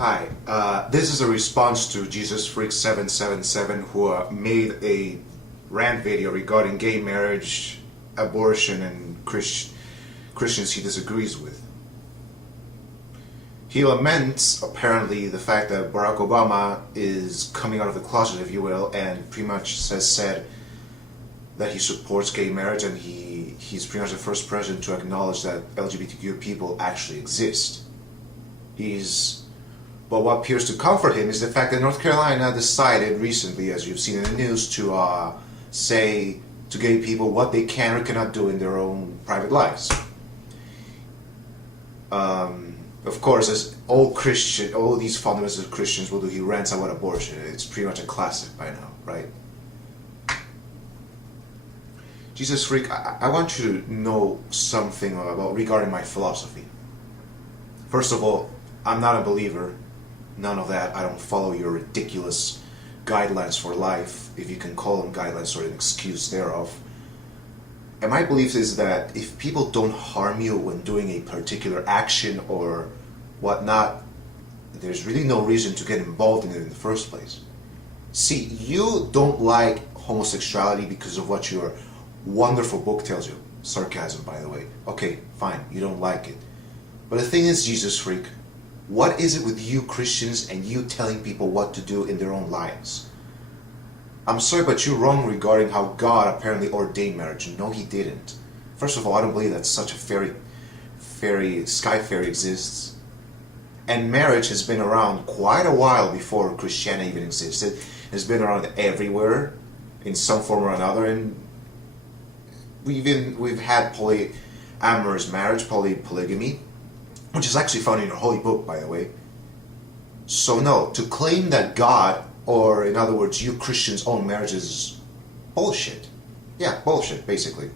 Hi, this is a response to Jezuzfreek 777 who made a rant video regarding gay marriage, abortion, and Christians he disagrees with. He laments, apparently, the fact that Barack Obama is coming out of the closet, if you will, and pretty much has said that he supports gay marriage, and he's pretty much the first president to acknowledge that LGBTQ people actually exist. But what appears to comfort him is the fact that North Carolina decided recently, as you've seen in the news, to say to gay people what they can or cannot do in their own private lives. Of course, as all these fundamentalist Christians will do, he rants about abortion. It's pretty much a classic by now, right? Jezuzfreek, I want you to know something regarding my philosophy. First of all, I'm not a believer. None of that. I don't follow your ridiculous guidelines for life, if you can call them guidelines or an excuse thereof. And my belief is that if people don't harm you when doing a particular action or whatnot, there's really no reason to get involved in it in the first place. See, you don't like homosexuality because of what your wonderful book tells you. Sarcasm, by the way. Okay, fine, you don't like it. But the thing is, Jezuzfreek, what is it with you Christians and you telling people what to do in their own lives? I'm sorry, but you're wrong regarding how God apparently ordained marriage. No, he didn't. First of all, I don't believe that such a sky fairy exists. And marriage has been around quite a while before Christianity even existed. It's been around everywhere in some form or another, and we've had polyamorous marriage, polygamy, which is actually found in your holy book, by the way. So no, to claim that God, or in other words, you Christians own marriage is bullshit. Yeah, bullshit, basically.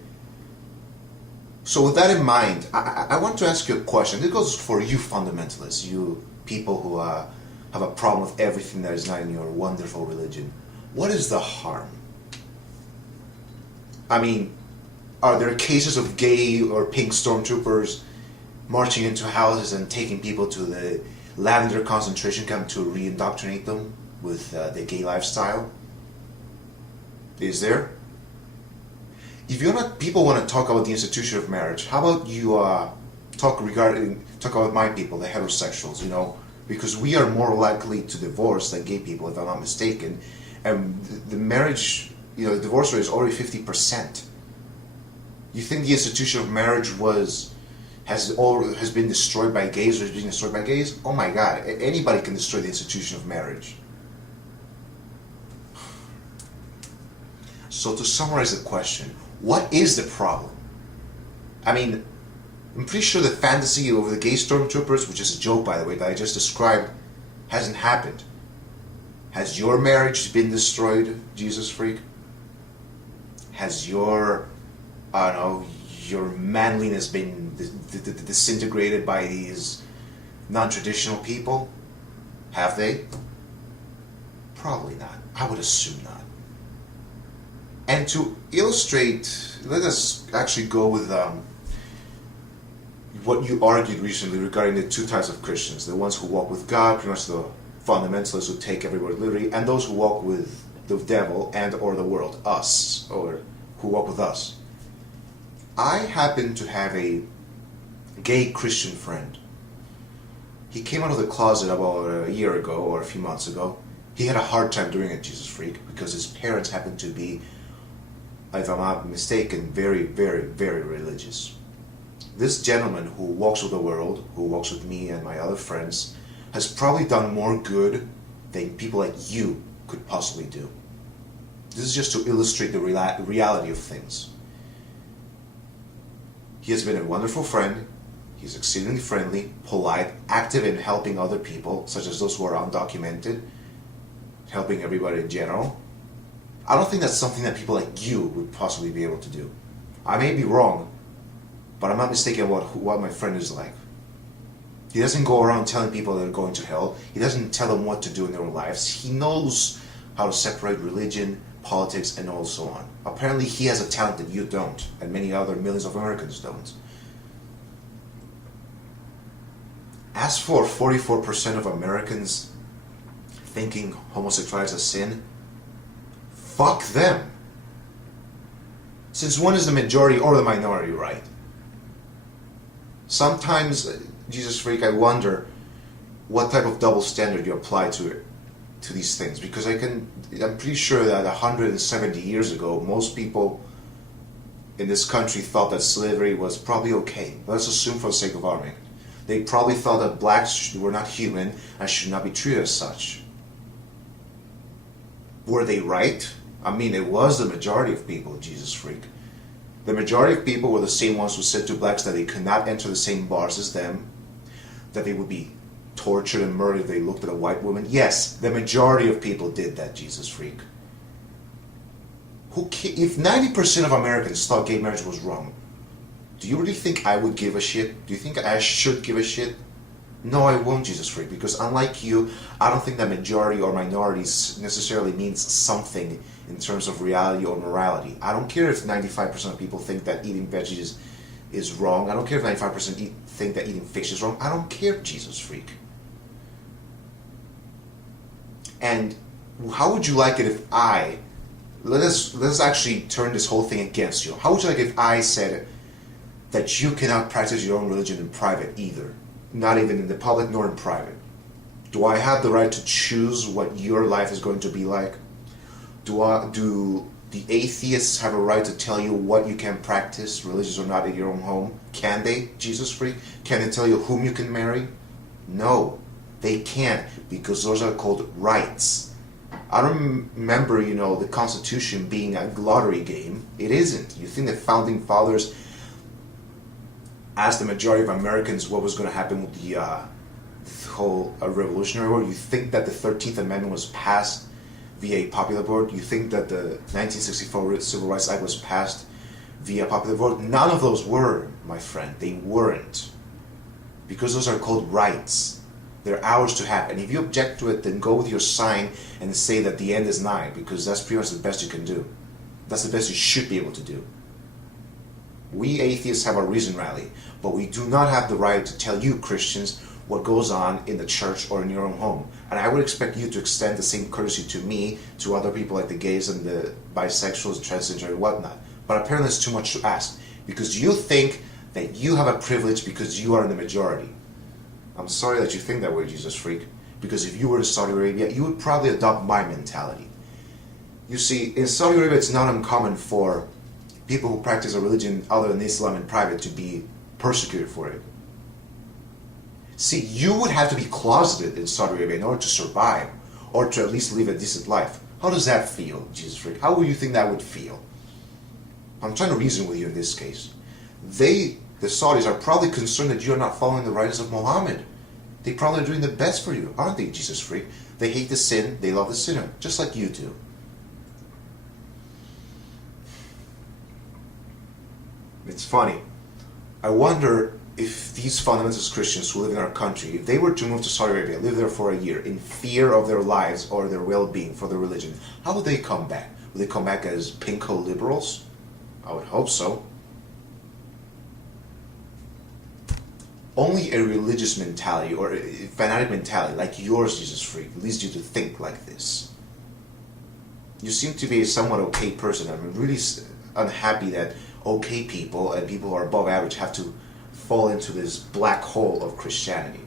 So with that in mind, I want to ask you a question. This goes for you fundamentalists, you people who have a problem with everything that is not in your wonderful religion. What is the harm? I mean, are there cases of gay or pink stormtroopers marching into houses and taking people to the lavender concentration camp to re-indoctrinate them with the gay lifestyle? Is there? If people want to talk about the institution of marriage, how about you talk about my people, the heterosexuals, because we are more likely to divorce than gay people, if I'm not mistaken, and the marriage, the divorce rate is already 50%. You think the institution of marriage has been destroyed by gays or is being destroyed by gays? Oh my God, anybody can destroy the institution of marriage. So to summarize the question, what is the problem? I mean, I'm pretty sure the fantasy over the gay stormtroopers, which is a joke by the way, that I just described, hasn't happened. Has your marriage been destroyed, Jezuzfreek? Has your manliness been disintegrated by these non-traditional people? Have they? Probably not. I would assume not. And to illustrate, let us actually go with what you argued recently regarding the two types of Christians. The ones who walk with God, pretty much the fundamentalists who take every word literally, and those who walk with the devil and or the world, us, or who walk with us. I happen to have a gay Christian friend. He came out of the closet about a year ago or a few months ago. He had a hard time doing it, Jezuzfreek, because his parents happened to be, if I'm not mistaken, very, very, very religious. This gentleman who walks with the world, who walks with me and my other friends, has probably done more good than people like you could possibly do. This is just to illustrate the reality of things. He has been a wonderful friend. He's exceedingly friendly, polite, active in helping other people, such as those who are undocumented, helping everybody in general. I don't think that's something that people like you would possibly be able to do. I may be wrong, but I'm not mistaken about what my friend is like. He doesn't go around telling people they're going to hell. He doesn't tell them what to do in their lives. He knows how to separate religion, politics, and all so on. Apparently he has a talent that you don't, and many other millions of Americans don't. As for 44% of Americans thinking homosexuality is a sin, fuck them. Since when is the majority or the minority right? Sometimes, Jezuzfreek, I wonder what type of double standard you apply to these things, because I'm pretty sure that 170 years ago, most people in this country thought that slavery was probably okay. Let's assume for the sake of argument. They probably thought that blacks were not human and should not be treated as such. Were they right? I mean, it was the majority of people, Jezuzfreek. The majority of people were the same ones who said to blacks that they could not enter the same bars as them, that they would be tortured and murdered if they looked at a white woman. Yes, the majority of people did that, Jezuzfreek. If 90% of Americans thought gay marriage was wrong, do you really think I would give a shit? Do you think I should give a shit? No, I won't, Jezuzfreek, because unlike you, I don't think that majority or minorities necessarily means something in terms of reality or morality. I don't care if 95% of people think that eating veggies is wrong. I don't care if 95% think that eating fish is wrong. I don't care, Jezuzfreek. And how would you like it if let's actually turn this whole thing against you. How would you like if I said that you cannot practice your own religion in private either? Not even in the public nor in private. Do I have the right to choose what your life is going to be like? Do the atheists have a right to tell you what you can practice, religious or not, in your own home? Can they, Jezuzfreek? Can they tell you whom you can marry? No, they can't, because those are called rights. I don't remember, the Constitution being a lottery game. It isn't. You think the Founding Fathers asked the majority of Americans what was going to happen with the whole Revolutionary War? You think that the 13th Amendment was passed via popular vote? You think that the 1964 Civil Rights Act was passed via popular vote? None of those were, my friend. They weren't. Because those are called rights. They're ours to have. And if you object to it, then go with your sign and say that the end is nigh, because that's pretty much the best you can do. That's the best you should be able to do. We atheists have a reason rally, but we do not have the right to tell you, Christians, what goes on in the church or in your own home. And I would expect you to extend the same courtesy to me, to other people like the gays and the bisexuals, transgender and whatnot. But apparently it's too much to ask, because you think that you have a privilege because you are in the majority. I'm sorry that you think that way, Jezuzfreek, because if you were in Saudi Arabia, you would probably adopt my mentality. You see, in Saudi Arabia, it's not uncommon for people who practice a religion other than Islam in private to be persecuted for it. See, you would have to be closeted in Saudi Arabia in order to survive, or to at least live a decent life. How does that feel, Jezuzfreek? How would you think that would feel? I'm trying to reason with you in this case. The Saudis are probably concerned that you're not following the writings of Muhammad. They probably are doing the best for you, aren't they, Jezuzfreek? They hate the sin, they love the sinner, just like you do. It's funny. I wonder if these fundamentalist Christians who live in our country, if they were to move to Saudi Arabia, live there for a year, in fear of their lives or their well-being for their religion, how would they come back? Would they come back as pinko liberals? I would hope so. Only a religious mentality or a fanatic mentality like yours, Jezuzfreek, leads you to think like this. You seem to be a somewhat okay person. I'm really unhappy that okay people and people who are above average have to fall into this black hole of Christianity.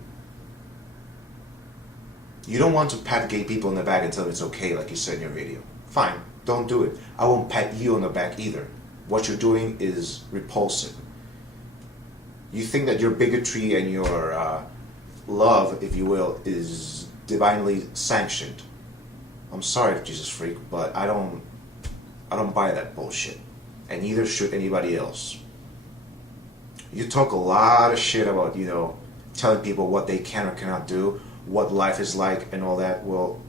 You don't want to pat gay people on the back and tell them it's okay, like you said in your video. Fine, don't do it. I won't pat you on the back either. What you're doing is repulsive. You think that your bigotry and your love, if you will, is divinely sanctioned. I'm sorry, Jezuzfreek, but I don't buy that bullshit. And neither should anybody else. You talk a lot of shit about, telling people what they can or cannot do, what life is like and all that. Well,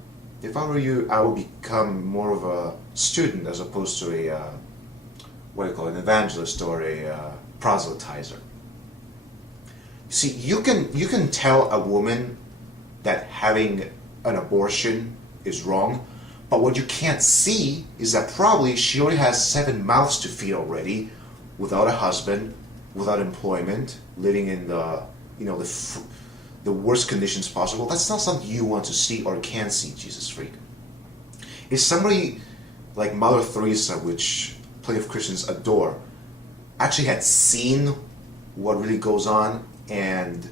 if I were you, I would become more of a student as opposed to an evangelist or a proselytizer. See, you can tell a woman that having an abortion is wrong, but what you can't see is that probably she already has 7 mouths to feed already, without a husband, without employment, living in the the worst conditions possible, that's not something you want to see or can see, Jezuzfreek. If somebody like Mother Teresa, which plenty of Christians adore, actually had seen what really goes on and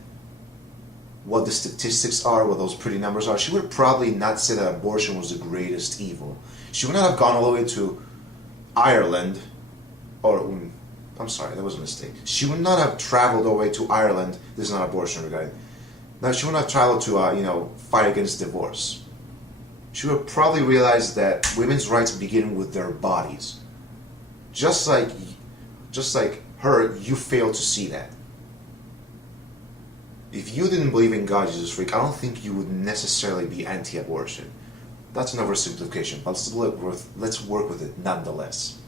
what the statistics are, what those pretty numbers are, she would probably not say that abortion was the greatest evil. She would not have gone all the way to Ireland, or, I'm sorry, that was a mistake. She would not have traveled all the way to Ireland, this is not abortion regarding, now she would not have traveled to, fight against divorce. She would probably realize that women's rights begin with their bodies. Just like her, you failed to see that. If you didn't believe in God, Jezuzfreek, I don't think you would necessarily be anti-abortion. That's an oversimplification, but let's work with it nonetheless.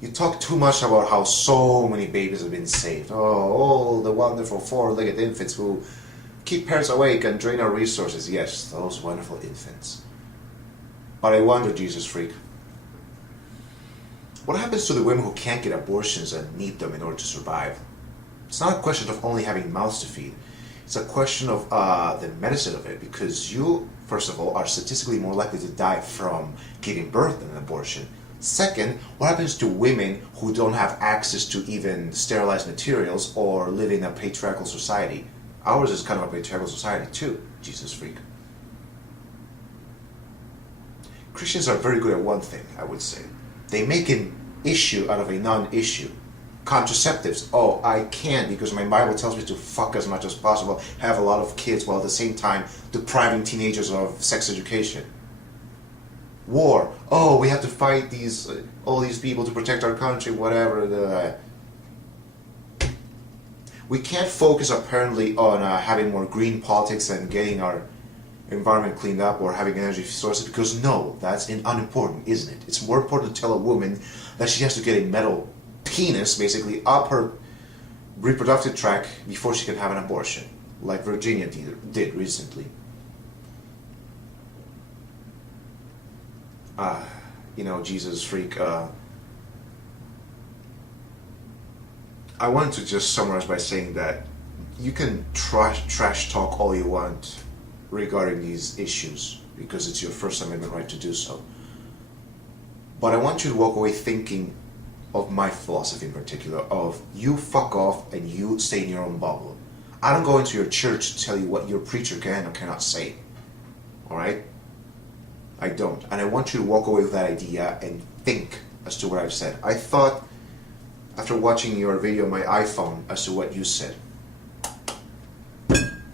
You talk too much about how so many babies have been saved. Oh, the wonderful four-legged infants who keep parents awake and drain our resources. Yes, those wonderful infants. But I wonder, Jezuzfreek, what happens to the women who can't get abortions and need them in order to survive? It's not a question of only having mouths to feed. It's a question of the medicine of it, because you, first of all, are statistically more likely to die from giving birth than an abortion. Second, what happens to women who don't have access to even sterilized materials or live in a patriarchal society? Ours is kind of a patriarchal society too, Jezuzfreek. Christians are very good at one thing, I would say. They make an issue out of a non-issue. Contraceptives. Oh, I can't because my Bible tells me to fuck as much as possible, have a lot of kids, while at the same time depriving teenagers of sex education. War. Oh, we have to fight all these people to protect our country, whatever. We can't focus apparently on having more green politics and getting our environment cleaned up or having energy sources, because no, that's unimportant, isn't it? It's more important to tell a woman that she has to get a metal penis basically up her reproductive tract before she can have an abortion, like Virginia did recently. Jezuzfreek, I want to just summarize by saying that you can trash talk all you want regarding these issues, because it's your First Amendment right to do so. But I want you to walk away thinking of my philosophy in particular, of you fuck off and you stay in your own bubble. I don't go into your church to tell you what your preacher can or cannot say. Alright? I don't. And I want you to walk away with that idea and think as to what I've said. I thought, after watching your video on my iPhone, as to what you said.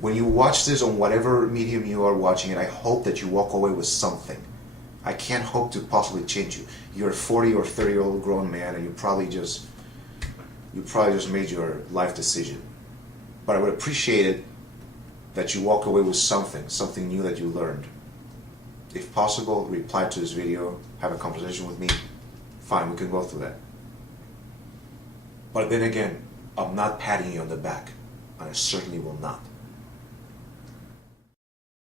When you watch this on whatever medium you are watching it, I hope that you walk away with something. I can't hope to possibly change you. You're a 40 or 30-year-old grown man, and you probably just made your life decision. But I would appreciate it that you walk away with something new that you learned. If possible, reply to this video, have a conversation with me. Fine, we can go through that. But then again, I'm not patting you on the back, and I certainly will not.